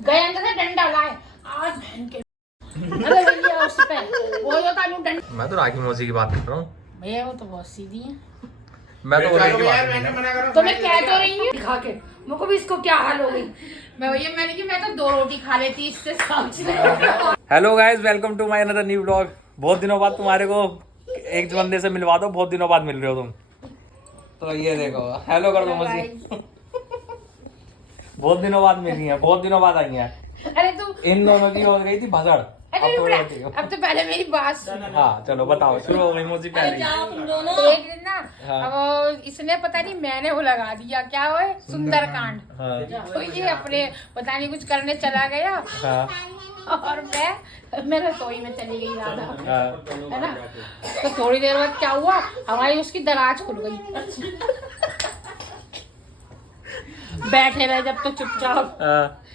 गए अंदर से डंडा लाए आज बहन के अरे भैया उस पे वो जो कानू डंडा। मैं तो राखी मौसी की बात कर रहा हूँ। भैया वो तो बहुत सीधी है। मैं तो बोलने की बात मैंने मना करा तो मैं कह तो रही हूँ दिखा के मुझको भी इसको क्या हाल हो गई। मैं भैया मैंने कि मैं तो 2 रोटी खा लेती इससे समझ रहे। Hello guys, welcome to my another new vlog. बहुत दिनों बाद तुम्हारे को एक बंदे से मिलवा दो, बहुत दिनों बाद मिल रहे हो तुम। तो ये देखो, हेलो कर दो मौसी। बहुत दिनों बाद मिली है, बहुत दिनों बाद आई है। अरे तू इन दोनों की हो गई थी भसड़। अब तो पहले मेरी बात सुन। हाँ चलो बताओ, शुरू हो गई मौसी पहले। एक दिन ना अब इसने पता नहीं मैंने वो लगा दिया क्या वो सुंदरकांड। तो ये अपने पता नहीं कुछ करने चला गया और मैं रसोई में चली गई राधा, है ना। तो थोड़ी देर बाद क्या हुआ, हमारी उसकी दराज खुल गई। बैठे रहे जब तो चुपचाप,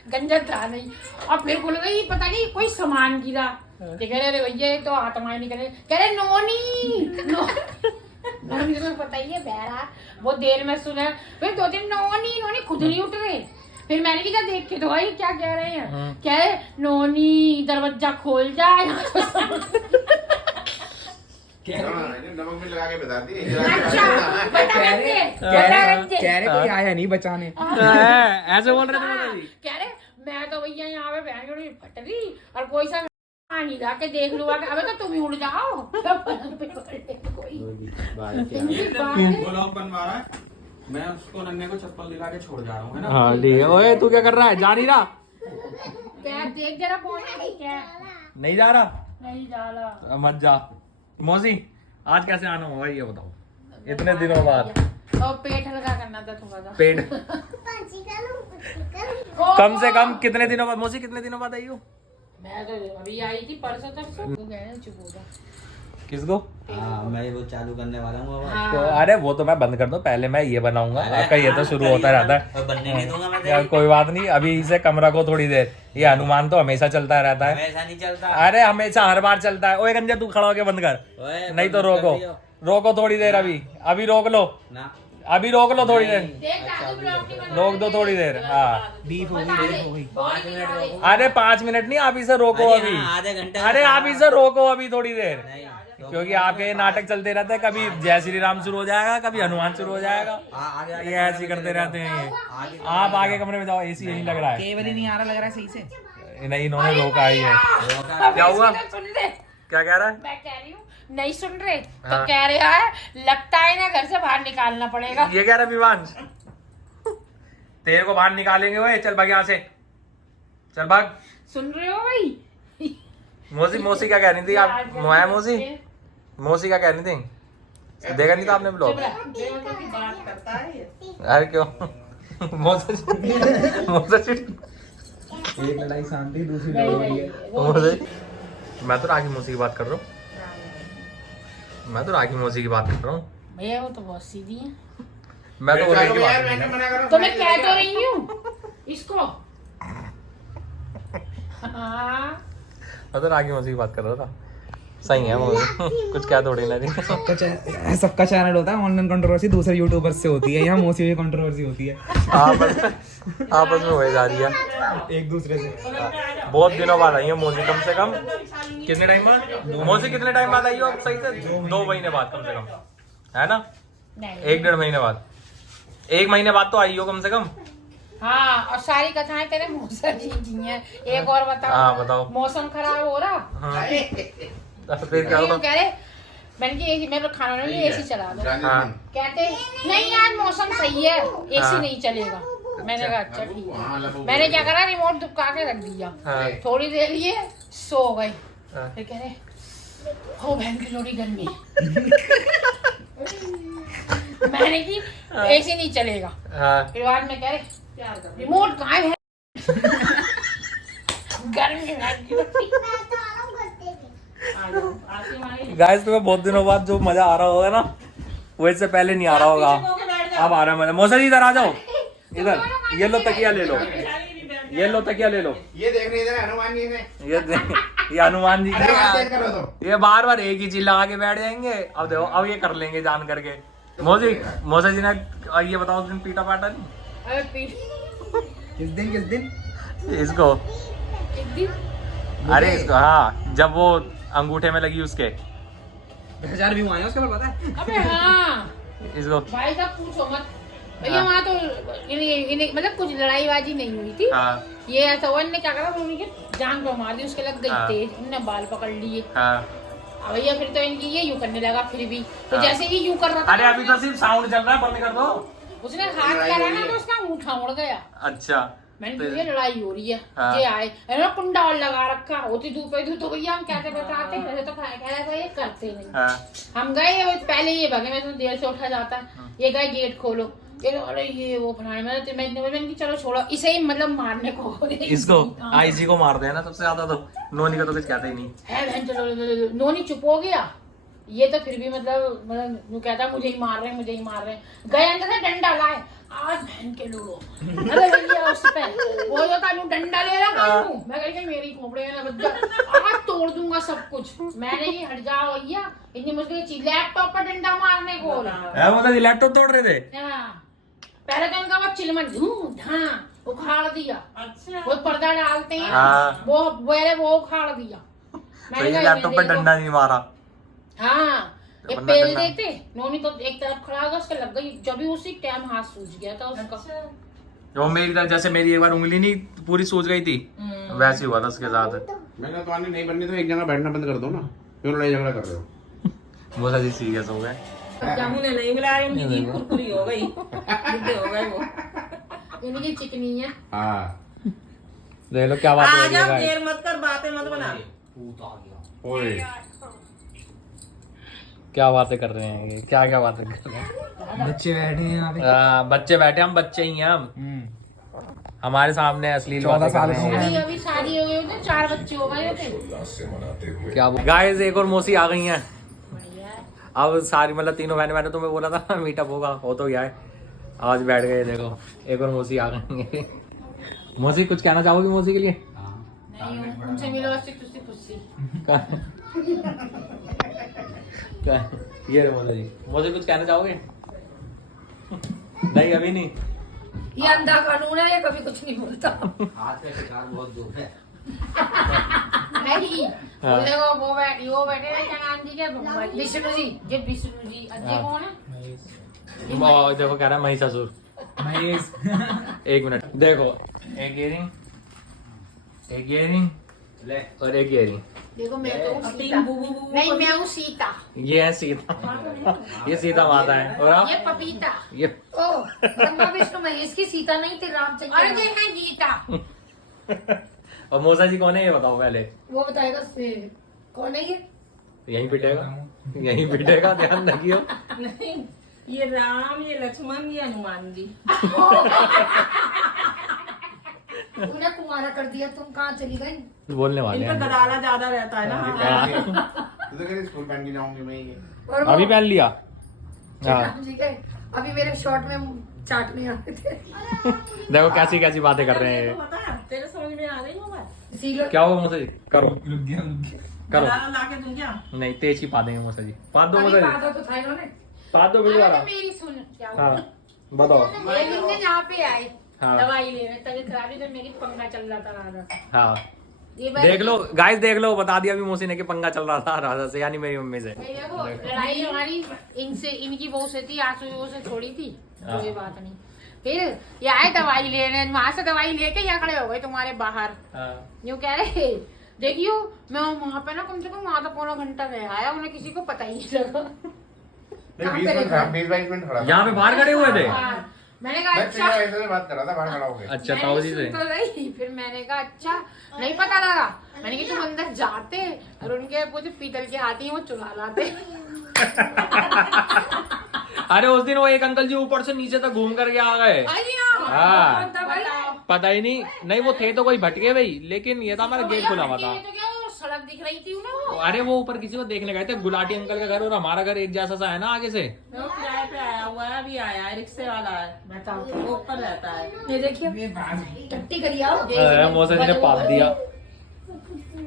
गंजा था नहीं, और फिर खुल गई। पता नहीं कोई सामान गिरा, कह रहे अरे भैया तो आत्माएं निकले, कह रहे नोनी नोनी तो पता ही है बहरा। वो देर में सुना, फिर 2 दिन नोनी नोनी खुद नहीं उठ रहे। फिर मैंने क्या देख के तो भाई क्या कह रहे हैं, क्या है नोनी दरवाजा खोल जाए। नमक में लगा के बता दी। अच्छा कह रहे कोई आया नहीं बचाने। ऐसे बोल रहे थे जी। कह रहे मैं तो भैया यहाँ पे बहन की फट रही और कोई सा पानी ला के देख लूंगा, अबे तो तुम ही उड़ जाओ। कोई ब्लॉग बनवा रहा है, मैं उसको नन्हे को चप्पल दिला के छोड़ जा रहा हूँ, है ना। हाँ ठीक है। ओए तू क्या कर रहा है, जा नहीं रहा? क्या देख जरा पहुंचे क्या नहीं जा रहा? नहीं जा रहा। मत जा। मौसी आज कैसे आना होगा ये बताओ, इतने दिनों बाद। और पेट हल्का करना था थोड़ा सा। पेट कम से कम कितने दिनों बाद मौसी, कितने दिनों बाद आई हो? मैं तो अभी आई थी परसों तरसों। तू कह रहे चुप हो जा। किसको? हाँ मैं वो चालू करने वाला हूँ अब। हाँ। तो अरे वो तो मैं बंद कर दूं, पहले मैं ये बनाऊंगा। आपका ये तो शुरू होता रहता है। और बनने नहीं दूंगा मैं यार कोई बात नहीं, अभी इसे कमरा को थोड़ी देर। ये हनुमान तो हमेशा चलता रहता है। ऐसा नहीं चलता। अरे हमेशा हर बार चलता है। ओए गंजा तू खड़ा होके बंद कर, नहीं तो रोको रोको थोड़ी देर। अभी रोक लो ना, अभी रोक लो थोड़ी देर, देख दादू ब्लॉग नहीं बना रोक दो थोड़ी देर। हाँ बीफ हो गई। 5 मिनट रोको। अरे 5 मिनट नहीं, आप इसे रोको अरे अभी। हाँ, आधे घंटे। अरे आप इसे रोको अभी थोड़ी देर, नहीं, रोको। क्योंकि आपके ये नाटक चलते रहते हैं। कभी जय श्री राम शुरू हो जाएगा, कभी हनुमान शुरू हो जाएगा। आगे ये ऐसे करते रहते हैं ये। आप आगे कमरे में जाओ, एसी यहीं लग रहा है। केवल ही नहीं आ रहा, लग रहा है सही से। नहीं, इन्होंने रोका ही है। क्या हुआ? सुन ले, क्या कह रहा है? मैं कह रही हूँ नहीं सुन रहे तो हाँ। कह रहे है लगता है ना घर से बाहर निकालना पड़ेगा। ये कह रहा है विवांश, तेरे को बाहर निकालेंगे। ओए चल भाग यहाँ से, चल भाग। सुन रहे हो भाई? मौसी क्या कह रही थी? आप मोया मौसी क्या कह रही थी? देखा नहीं था आपने ब्लॉग? अरे क्यों? मौसी एक लड़ाई शांति, दूसरी लड़ाई है। मैं तो राखी मौसी की बात कर रहा हूँ। भैया वो तो बहुत सीधी है। मैं तो बोलने की बात मैंने मना करा। तो मैं कह तो रही हूँ इसको। हाँ मैं तो राखी मौसी की बात कर रहा था। सही है मौसी, कुछ क्या थोड़ी ना थी। सबका चैनल होता है, ऑनलाइन कंट्रोवर्सी दूसरे यूट्यूबर्स से होती है, यहाँ मौसी की कंट्रोवर्सी होती है आपस में हो जा रही है एक दूसरे से। बहुत दिनों बाद आई है मौसी, कम से कम कितने टाइम बाद? मौसी कितने टाइम बाद आई हो आप? सही से 2 महीने बाद कम से कम, है ना? नहीं 1-1.5 महीने बाद, 1 महीने बाद तो आई हो कम से कम। हाँ, और सारी कथाएं तेरे मुंह से जी हैं। एक और बताओ। हाँ बताओ। मौसम खराब हो रहा। हाँ। फिर क्या होगा? कह रहे मैंने कि एसी, मेरे खाना नहीं एसी चला दो। हाँ। कहते नहीं आज मौसम सही है, एसी हाँ। नहीं चलेगा। मैंने कहा अच्छा ठीक है। मैंने क्या करा, रिमोट दुबका के रख दिया। हाँ। थोड़ी देर लिए सो गई। हाँ। फिर कह रहे हो बहन की लोड़ी गर्मी। मैंने की एसी नहीं चलेगा। हाँ। फिर बाद में कह रहे रिमोट कहाँ है? गर्मी गाइस तुम्हें बहुत दिनों बाद जो मजा आ रहा होगा ना, वो इससे पहले नहीं आ रहा होगा। अब आ रहा है मजा। मौसा जी इधर आ जाओ, इधर ये लो तकिया ले लो, ये लो तकिया ले लो। ये देख रही इधर हनुमान जी ने। ये हनुमान जी अरे बात तेज करो तो। ये बार एक ही चीज लगा के बैठ जाएंगे। अब देखो, अब ये कर लेंगे जान करके। मौसा जी ने ये बताओ उस दिन पीटा पाटा नहीं? अरे किस दिन इसको एक दिन अरे इसको हाँ जब वो अंगूठे में लगी उसके 1000 व्यू आए उसके बाद पता है। अबे हाँ इसको भाई साहब पूछो मत भैया वहाँ तो मतलब कुछ लड़ाईबाजी नहीं हुई थी। हाँ ये ऐसा हुआ इनने क्या करा उनके जान पे मार दी उसके लग गई हाँ। तेज इनने बाल पकड़ लिए। हाँ भैया फिर तो इनकी ये यूं करने लगा फिर भी तो हाँ। जैसे ये यूं कर रहा था अरे अभी तो सिर्फ साउंड चल रहा है बंद कर दो। उसने हाथ करा ना तो उसका अंगूठा उड़ गया। अच्छा मैंने कहा ये लड़ाई हो रही है हाँ। ये आए अरे कुंडा और लगा रखा होती धूप तो भैया हम कैसे बताते हैं वैसे तो कह ये करते नहीं। हाँ हम गए और पहले ये भागे मैं तो देर से उठा जाता है ये गए गेट खोलो ये अरे ये वो फलाने मैं चलो छोड़ो इसे ही मतलब मारने को इसको आईजी को मारते हैं ना सबसे ज्यादा तो नोनी का तो कुछ कहते ही नहीं है चलो नोनी चुप हो गया ये तो फिर भी मतलब कहता मुझे ही मार रहे हैं गए अंदर से डंडा लाए आज बहन के लूडो अरे भैया उस पे वो जो कानू डंडा ले रहा कानू मैं कही मेरी खोपड़े में ना बच्चा आज तोड़ दूंगा सब कुछ मैंने ये हट जाओ भैया इतनी मुश्किल लैपटॉप पर डंडा मारने को मतलब लैपटॉप तोड़ रहे थे। हाँ पहले तो इनका वो चिलमन धा उखाड़ दिया। अच्छा वो पर्दा डालते हैं हाँ। वो उखाड़ दिया। तो ये लैपटॉप पे डंडा नहीं मारा। हाँ ये वरना पेल डंडा- देते नोनी तो एक तरफ खड़ा होगा उसके लग गई जब भी उसी टाइम हाथ सूज गया था उसका। वो मेरी तरह जैसे मेरी एक बार उंगली नहीं पूरी सूज गई थी वैसे हुआ था उसके साथ। मैंने तो आनी नहीं बननी तो एक जगह बैठना बंद कर दो ना क्यों लड़ाई झगड़ा कर रहे हो। वो सजी सीरियस हो गए। जामुन नहीं मिलाया उनकी जीभ कुरकुरी हो गई बुढ़े हो गए वो इनकी चिकनी है। हाँ देख लो क्या बात हो आ रही जाओ है देर मत कर बातें मत बना ओए क्या बातें कर रहे हैं ये क्या क्या बातें कर रहे हैं। बच्चे बैठे हैं यहाँ पे। बच्चे बैठे हम बच्चे ही हैं हम हमारे सामने अश्लील 14 बातें कर साल रहे के हैं। अभी अभी शादी हो गई होती 4 बच्चे हो गए थे। क्या गाइस एक और मौसी आ गई हैं। अब सारी मतलब तीनों बहने मैंने तुम्हें बोला था मीटअप होगा हो तो गया है आज बैठ गए देखो एक और मौसी आ गई है। मौसी कुछ कहना चाहोगी मौसी के लिए। नहीं उनसे मिलो खुशी खुशी। ये रे मौला जी मौसी कुछ कहना चाहोगे। नहीं अभी नहीं ये अंधा कानून है ये कभी कुछ नहीं बोलता। हाथ पे शिकार बहुत दूर है। नहीं हाँ। देखो वो बैठे हैं जनान जी के विष्णु जी अजय कौन है। वो देखो कह रहा है महिषासुर। महेश एक मिनट देखो एक इयरिंग ले और एक इयरिंग देखो मैं तो हूँ सीता। तीन बूबू बूबू नहीं मैं हूँ सीता ये है सीता ये सीता माता है और आप ये पपीता। ये ओ ब्रह्मा विष्णु महेश की सीता नहीं थी रामचंद्र और ये है गीता। और मौसा जी कौन है ये बताओ पहले। वो बताएगा कौन है ये। यहीं पिटेगा ध्यान रखियो। नहीं ये राम ये लक्ष्मण ये हनुमान जी उन्हें कुमारा कर दिया तुम कहाँ चली गई। बोलने वाले इनका हैं गदाला ज्यादा रहता है ना। तू तो कह रही स्कूल पहन के जाऊंगी मैं ये और वो अभी पहन लिया। हाँ राम जी गए अभी मेरे शॉर्ट में चाटने आते थे। देखो कैसी कैसी बातें कर रहे हैं। बता तेरे समझ में आ रही हो बात। सीलो क्या होगा मौसा जी करो रुक गया करो। गदाला ला के दूं क्या। नहीं तेज ही पा देंगे मौसा जी पा दो अभी मौसा जी बाधा तो था इन्होंने। पा दो वीडियो अरे वाला। तो मेरी सुन क्या हाँ हुआ बताओ। एक दिन यहाँ पे आए हाँ। दवाई लेने तबीयत खराब थी तो मेरी पंगा चल रहा था राधा से। हाँ ये बात- देख लो गाइस देख लो बता दिया अभी मौसी ने कि पंगा चल रहा था राधा से यानी मेरी मम्मी से। ये देखो लड़ाई हमारी इनसे इनकी बहू से थी आंसू की बहू से छोड़ी थी हाँ। कोई बात नहीं। फिर ये आए दवाई लेने वहां से दवाई लेके यहाँ खड़े हो गए तुम्हारे बाहर हाँ। यूँ कह रहे देखियो मैं वहां पे ना कम से कम आधा पौना घंटा रह आया उन्हें किसी को पता ही नहीं लगा। कहाँ पे रहता है? 20-22 मिनट खड़ा था। यहाँ पे बाहर खड़े हुए थे। हाँ। मैंने कहा मैं अच्छा तेरे ऐसे बात कर रहा था बाहर खड़ा होके अच्छा मैंने ताऊ जी से सुन तो रही फिर मैंने कहा अच्छा नहीं पता लगा मैंने कहा तुम अंदर जाते और उनके वो जो पीतल के हाथी हैं वो चुरा लाते। अरे उस दिन वो एक अंकल जी ऊपर से नीचे तक घूम करके आ गए। हाँ। बताओ। पता ही नहीं वो थे तो कोई भटके भाई लेकिन ये था हमारा गेट खुला हुआ था। ये तो क्या वो सड़क दिख रही थी उन्हें वो। अरे वो ऊपर किसी को देखने गए थे गुलाटी अंकल का घर और हमारा घर एक जैसा सा है ना आगे से। वो किराए पे आया हुआ है अभी आया है रिक्शे वाला है बताओ वो ऊपर रहता है। ये देखिए टट्टी करी आओ अरे मौसा जी ने पाप दिया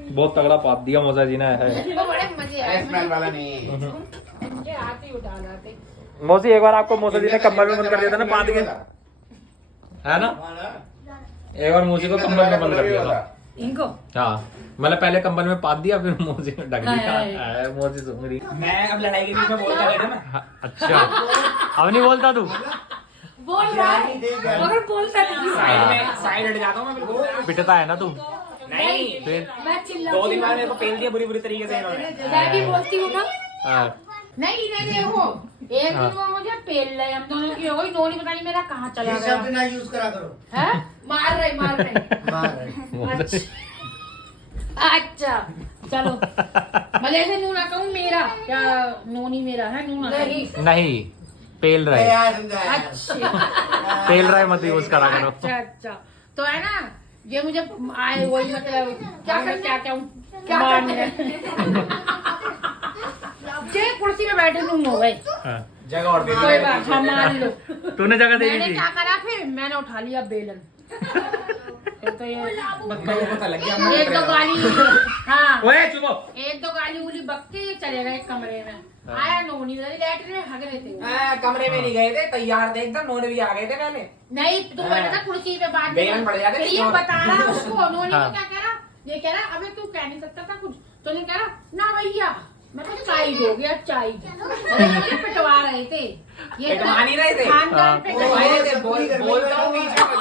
बहुत तगड़ा पाप दिया मौसा जी ने है। वो बड़े मजे आए स्मेल वाला नहीं है उनके हाथ ही उठा लाते। मौसी एक बार आपको मौसा जी ने कम्बल में बंद कर दिया था ना पाद के है ना एक बार मौसी को कंबल में बंद कर दिया था। इनको हाँ मतलब पहले कंबल में पाद दिया फिर मौसी को ढक दिया। मौसी सुन रही। मैं अब लड़ाई के बीच में बोलता रहता मैं। हाँ, अच्छा अब नहीं बोलता तू? बोल रहा है मगर बोलता नहीं। साइड हट जाता हूँ मैं बिल्कुल। पिटता है ना तू? नहीं फिर मैं चिल्ला 2 दिन बाद मेरे को पेल दिया बुरी तरीके से इन्होंने। मैं भी बोलती हूँ ना। हाँ, नहीं वो एक दिन वो मुझे पेल रहे, हम दोनों की हो गई। नोनी पता नहीं मेरा कहाँ चला ये गया शब्द ना यूज करा करो। है। मार रहे मार रहे। अच्छा चलो भले से नूना कहूँ मेरा क्या नोनी मेरा है नूना नहीं नहीं पेल रहे। अच्छा पेल रहे मत यूज करा करो। अच्छा तो है ना ये मुझे आए वही मतलब क्या कुर्सी में बैठे तुम हो गए हाँ, जगह और दे दी। कोई बात हाँ मान लो। तूने जगह दे मैंने दी क्या करा फिर मैंने उठा लिया बेलन। तो ये बक्का को पता लग गया। एक दो गाली हाँ ओए चुप हो। एक दो गाली उली बकते चले गए कमरे में। आया नोनी लैटरिन में हग रहे थे। कमरे में नहीं गए थे, तैयार थे एकदम। नोने भी आ गए थे पहले। नहीं तू बैठा था कुर्सी पे बात बेलन पड़ जाते फिर ये थे। बता रहा उसको नोनी हाँ। को क्या कह रहा ये कह रहा अबे तू कह नहीं सकता था कुछ तो नहीं कह रहा ना भैया मैं तो चाय हो गया चाय मुझे पिटवा रहे थे ये पिटवा नहीं रहे थे। खानदान पे बोलता हूँ बीच में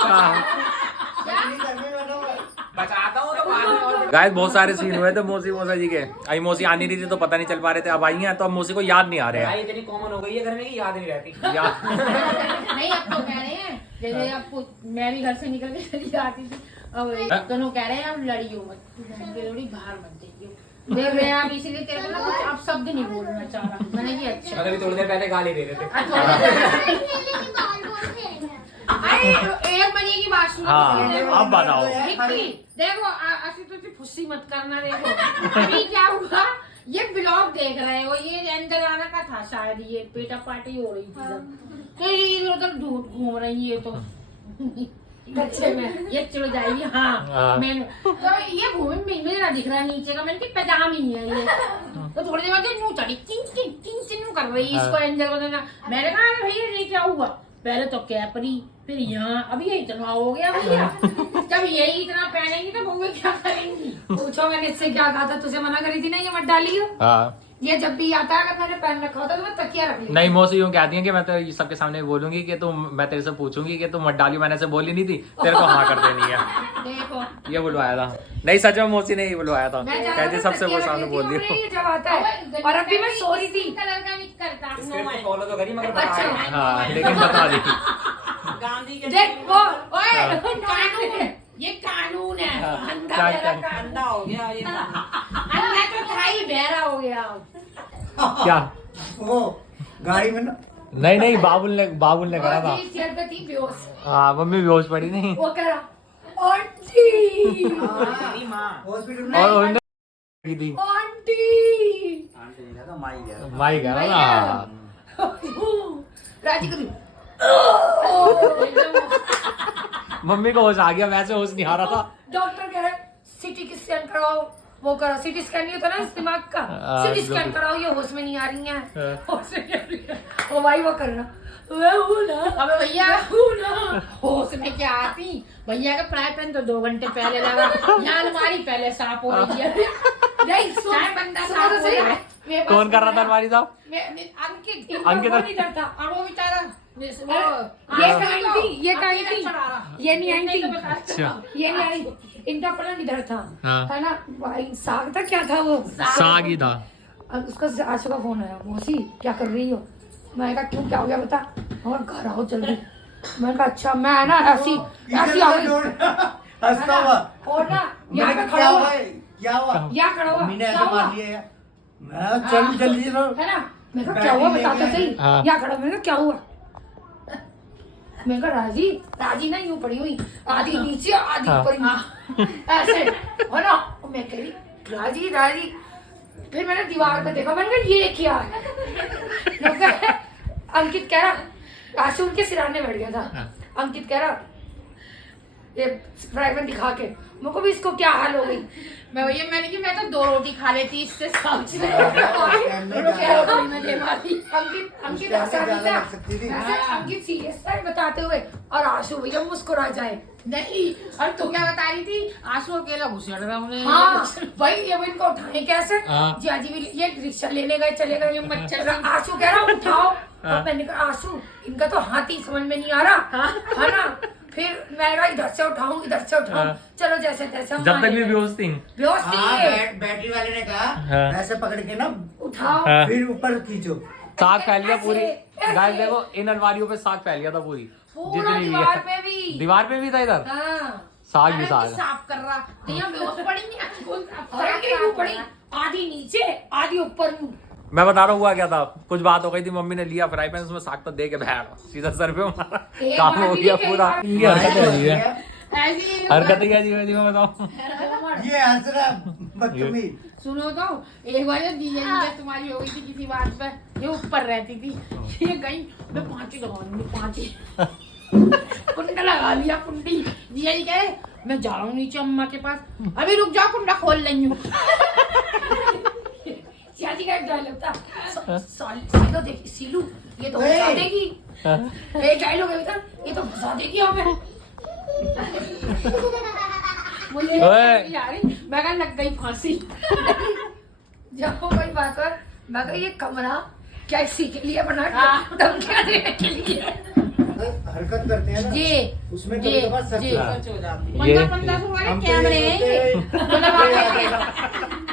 बचाता हूँ तो बाद में और गाइस बहुत सारे सीन हुए थे मौसी मौसा जी के। अभी मौसी आनी रही थी तो पता नहीं चल पा रहे थे, अब आई हैं तो अब मौसी को याद नहीं आ रहे भाई हैं। इतनी कॉमन हो गई है घर में कि याद नहीं रहती। याद नहीं अब तो कह रहे हैं जैसे अब मैं भी घर से निकल के चली जाती थी अब दोनों कह रहे हैं अब लड़ियो मत थोड़ी बाहर मत जाइए देख रहे हैं आप इसीलिए तेरे को ना कुछ अब शब्द नहीं बोलना चाह रहा मैंने कि अच्छा मतलब अभी थोड़ी देर पहले गाली दे रहे थे। अरे 1 बजे की बात सुनो हाँ अब बताओ। विक्की, देखो असि तो फुस्सी मत करना। देखो अभी क्या हुआ ये ब्लॉग देख रहे हो ये अंदर आना का था शायद ये पेटा पार्टी हो रही थी जब तो ये इधर उधर घूम रही है तो बच्चे में ये चलो जाएगी हाँ मैं तो ये घूमे मुझे ना दिख रहा है नीचे का मैंने कि पैजामी है ये तो थोड़ी देर बाद न्यू चढ़ी टिंग कर रही है इसको एंजल को देना। मैंने कहा अरे भैया ये क्या हुआ पहले तो कैपरी फिर यहाँ अभी ये इतना हो गया भैया जब यही इतना पहनेंगी तो बउए क्या करेंगी। पूछो मैंने इससे क्या कहा था तुझे मना करी थी ना ये मत डालियो हाँ ये जब भी आता है अगर मैंने पहन रखा होता तो मैं तकिया रख ली। नहीं मौसी यूँ कहती है कि मैं तो सबके सामने बोलूंगी कि मैं तेरे से पूछूंगी कि तुम मत डाली मैंने से बोली नहीं थी तेरे को हाँ कर देनी है। देखो ये बुलवाया था नहीं सच में मौसी ने ही बुलवाया था मैं ज्यादा कहती सबसे वो सामने बोल दी। जब आता है और अभी मैं सो रही थी कलर का नहीं करता स्क्रिप्ट को फॉलो तो करी मगर बता अच्छा। रहे हैं। हाँ लेकिन बता दी। गांधी के देख वो ओए कानून ये कानून है अंधा क्या- बहरा क्या- अंधा हो गया ये अंधा तो था ही बहरा हो गया। क्या वो गाड़ी में ना नहीं बाबुल ने करा था। जी, चेयर पे थी बेहोश हाँ मम्मी बेहोश पड़ी नहीं वो कह रहा आंटी तेरी माँ हॉस्पिटल में और उन्होंने की थी आंटी माई कह रहा था। राजी करी मम्मी को होश आ गया वैसे होश नहीं आ रहा था। डॉक्टर कह रहे सिटी स्कैन कराओ वो करो सिटी स्कैन नहीं होता ना इस दिमाग का सिटी स्कैन बिल्कुल। कराओ ये होश में नहीं आ रही है हाँ। होश में नहीं आ रही है वो भाई वो कर रहा मैं हूँ ना अबे भैया हूँ ना होश में क्या आती भैया का फ्राई पैन तो 2 घंटे पहले लगा यहाँ अलमारी पहले साफ हो रही है नहीं चाहे बंदा साफ हो रहा है मेरे पास कौन कर रहा था अलमारी साहब? अंकित अंकित वो नहीं करता और वो बेचारा ये कहीं थी ये नहीं आई थी अच्छा ये नहीं आई इनका पलंग इधर था हाँ। है ना भाई साग था क्या था वो साग ही था। और उसका आशु का फोन आया मौसी क्या कर रही हो मैंने कहा क्यों क्या हो गया बता और घर आओ जल्दी मैंने कहा अच्छा मैं है ना ऐसी आ गई हंसता हुआ और ना यहाँ पे मैंने खड़ा क्या हुआ हुआ है? क्या हुआ यहाँ खड़ा हुआ मैंने क्या ऐसे हुआ मार लिया यार मैं चल जल्दी चलो है ना मैंने कहा क्या हुआ बता तो सही हाँ। यहाँ खड़ा मैंने कहा क्या हुआ मैंने कहा राजी ना यूं पड़ी हुई आधी नीचे आधी हाँ। ऊपर ऐसे है ना और मैं कह रही राजी फिर मैंने दीवार पे देखा मैंने कहा ये क्या है लोग कह रहे, अंकित कह रहा आशु उनके सिराने बैठ गया था हाँ। अंकित कह रहा ये फ्राई पैन दिखा के मुझको भी इसको क्या हाल हो गई। मैं भैया मैंने कि मैं तो 2 रोटी खा लेती इससे साथ से। अंकित ऐसा नहीं था, वैसे अंकित सीरियस था बताते हुए और आंसू भैया मुस्कुरा जाए। नहीं, और तू क्या बता रही थी? आंसू अकेला घुसड़ रहा हूँ। हाँ भाई अब इनको उठाए कैसे? हाँ। जी जी भी ये रिक्शा लेने गए, चले गए, मत चल रहा। आंसू कह रहा उठाओ। अब मैंने कहा आंसू इनका तो हाथ ही समझ में नहीं आ रहा है ना। फिर मैं कहा इधर से उठाऊं, इधर से उठाऊं, चलो जैसे तैसे। जब तक भी बेहोश थी। बेहोश थी ये। बैटरी वाले ने कहा हाँ। ऐसे पकड़ के ना उठाओ। हाँ। फिर ऊपर खींचो। साग फैल गया पूरी। ऐसे। गाइस देखो इन अलमारियों पे साग फैल गया था पूरी, पूरा जितनी भी दीवार है। पे भी। दीवार पे भी था इधर हाँ। साग भी अरे साग। साफ कर रहा तो यहाँ बेहोश पड़ेंगे। कौन साफ और आगे यूं पड़ी, आधी नीचे आधी ऊपर यूं। मैं बता रहा हूँ हुआ क्या था। कुछ बात हो गई थी, मम्मी ने लिया फ्राई पैन, उसमें साग तो दे के बैठ सीधा सर पे मारा, एक काम बार हो भी गया नहीं पूरा। कही। ये हरकत है जी, ऐसी हरकत ही जी मैं बताऊँ। ये हंस रहा बदतमीज। सुनो तो, एक बार जब जीजा जी तुम्हारी हो गई थी किसी बात पे, ये ऊपर रहती थी, ये गई मैं 5 ही लगाऊंगी 5 ही। कुंडा लगा लिया कुंडी। जीजा जी कहे मैं जा रहा हूँ नीचे अम्मा के पास, अभी रुक जाओ कुंडा खोल रही हूँ। चाची का एक डायलॉग था, सीलो देखी सीलू ये तो फंसा देगी। एक डायलॉग है इधर, ये तो फंसा देगी हमें। मुझे यार मैं कहा लग गई फांसी। जब कोई बात कर, मैं कहा ये कमरा क्या इसी के लिए बना हाँ। धमकियां देने के लिए? हरकत करते हैं ना जी उसमें जी, कभी कभार सच जी। हो जाता है। 15 वाले हम तो कैमरे ये हैं बोलते ये। हैं, तो लगा के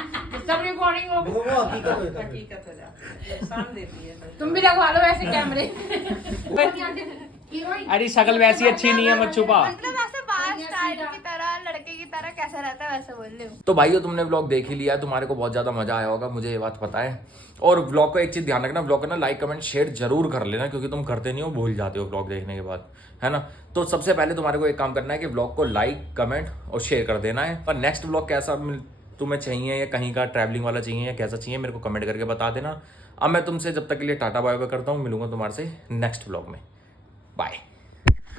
सब रिकॉर्डिंग हो। वो हकीकत होता है। हकीकत हो जाती है, साम देती है। तुम भी लगवा लो ऐसे कैमरे। अरे शक्ल वैसी अच्छी नहीं है, मत छुपा। मतलब ऐसे बाहर स्टाइल की तरह लड़के की तरह कैसा रहता है वैसे बोल रही हूँ। तो भाइयों तुमने व्लॉग देख ही लिया, तुम्हारे को बहुत ज्यादा मजा आया होगा, मुझे ये बात पता है। और व्लॉग को एक चीज ध्यान रखना, व्लॉग को ना लाइक कमेंट शेयर जरूर कर लेना, क्योंकि तुम करते नहीं हो, भूल जाते हो व्लॉग देखने के बाद, है ना। तो सबसे पहले तुम्हारे को एक काम करना है कि व्लॉग को लाइक कमेंट और शेयर कर देना है। और नेक्स्ट व्लॉग कैसा तुम्हें चाहिए, या कहीं का ट्रैवलिंग वाला चाहिए, या कैसा चाहिए, मेरे को कमेंट करके बता देना। अब मैं तुमसे जब तक के लिए टाटा बाय बाय करता हूँ, मिलूंगा तुम्हारे से नेक्स्ट व्लॉग में। बाय।